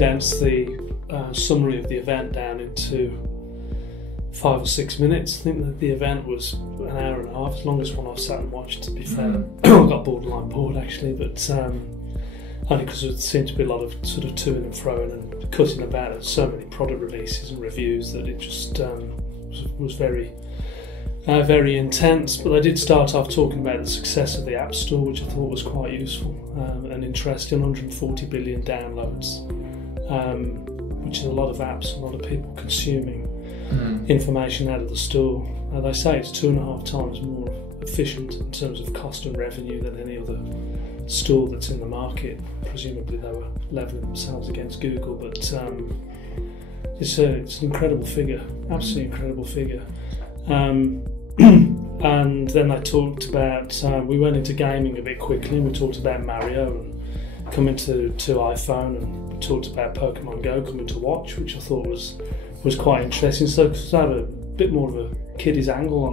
condensed the summary of the event down into 5 or 6 minutes. I think that the event was an hour and a half, as long as one I've sat and watched, to be fair. I got borderline bored actually, but only because there seemed to be a lot of sort of toing and froing and cutting about. There's so many product releases and reviews that it just was very very intense. But I did start off talking about the success of the App Store, which I thought was quite useful and interesting. 140 billion downloads, which is a lot of apps, a lot of people consuming information out of the store. They say it's 2.5 times more efficient in terms of cost and revenue than any other store that's in the market. Presumably they were levelling themselves against Google, but it's an incredible figure, absolutely incredible figure. And then I talked about, we went into gaming a bit quickly, and we talked about Mario and coming to iPhone, and talked about Pokemon Go coming to Watch, which I thought was quite interesting. So I had a bit more of a kiddies angle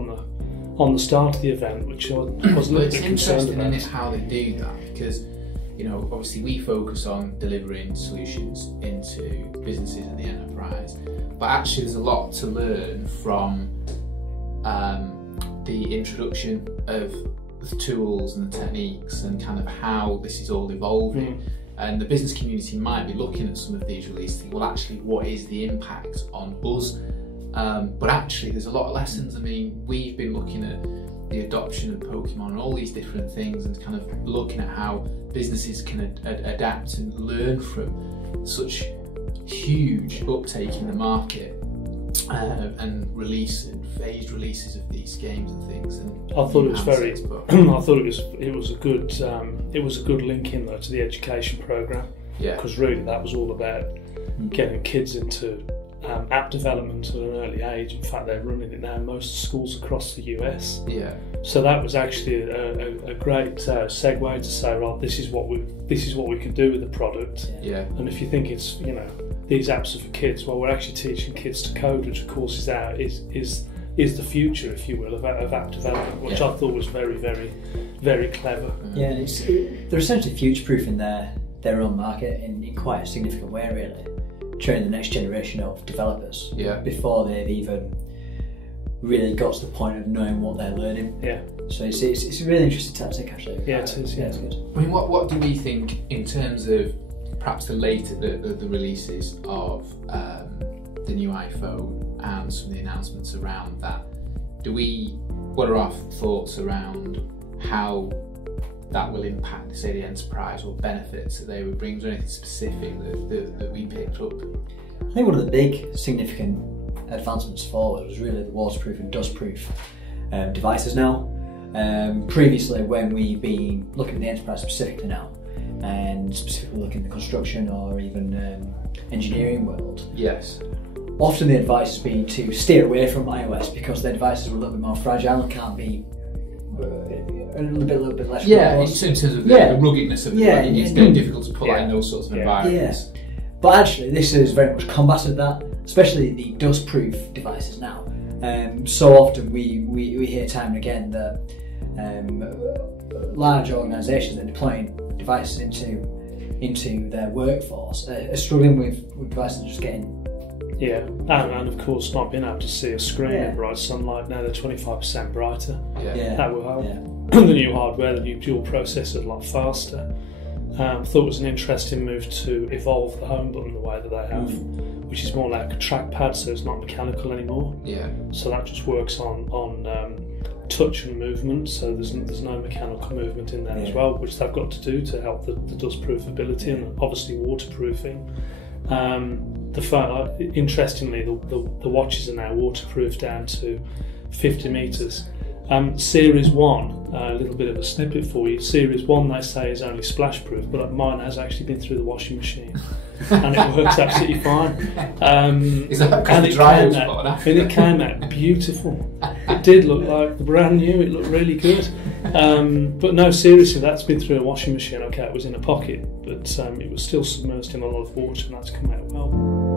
on the start of the event, which I was a little bit concerned about. It's interesting how they do that, because obviously we focus on delivering solutions into businesses and the enterprise, but actually there's a lot to learn from the introduction of the tools and the techniques and kind of how this is all evolving. And the business community might be looking at some of these releases, thinking, well, actually, what is the impact on us? But actually, there's a lot of lessons. I mean, we've been looking at the adoption of Pokemon and all these different things, and kind of looking at how businesses can adapt and learn from such huge uptake in the market, and phased releases of these games and things. And I thought it was very. I thought it was a good link in though to the education program. Yeah. Because really that was all about getting kids into app development at an early age. In fact, they're running it now in most schools across the US. Yeah. So that was actually a great segue to say, right, this is what we can do with the product. Yeah. And if you think it's these apps are for kids, well, we're actually teaching kids to code, which of course is the future, if you will, of app development, which I thought was very, very, very clever. Yeah, they're essentially future-proofing their own market in quite a significant way, really, training the next generation of developers before they've even really got to the point of knowing what they're learning. Yeah. So it's a really interesting tactic, actually. Yeah, it is. Yeah, it's good. I mean, what do we think in terms of perhaps the releases of the new iPhone and some of the announcements around that? What are our thoughts around how that will impact, say, the enterprise, or benefits that they would bring? Is there anything specific that we picked up? I think one of the big significant advancements forward was really the waterproof and dustproof devices now. Previously, when we've been looking at the enterprise specifically now, and specifically looking at the construction or even engineering world, yes, often the advice has been to steer away from iOS because their devices are a little bit more fragile and can't be a little bit less robust. In terms of the ruggedness of it, it's very difficult to pull out in those sorts of environments. Yeah. But actually, this has very much combated that, especially the dustproof devices now. So often we hear time and again that large organisations that are deploying devices into their workforce are struggling with devices just getting. Yeah, and of course not being able to see a screen in bright sunlight. Now they're 25% brighter. That will help. The new hardware, the new dual processor, a lot faster. Thought it was an interesting move to evolve the home button the way that they have, which is more like a trackpad, so it's not mechanical anymore. Yeah. So that just works on touch and movement, so there's no mechanical movement in there as well, which they've got to do to help the dustproof ability and obviously waterproofing. Interestingly, the watches are now waterproof down to 50 metres. Series 1, a little bit of a snippet for you. Series 1 they say is only splash proof, but mine has actually been through the washing machine and it works absolutely fine. Is that because the dryer was put on? And it came out beautiful. It did look like the brand new, it looked really good. But no, seriously, that's been through a washing machine. Okay, it was in a pocket, but it was still submerged in a lot of water, and that's come out well.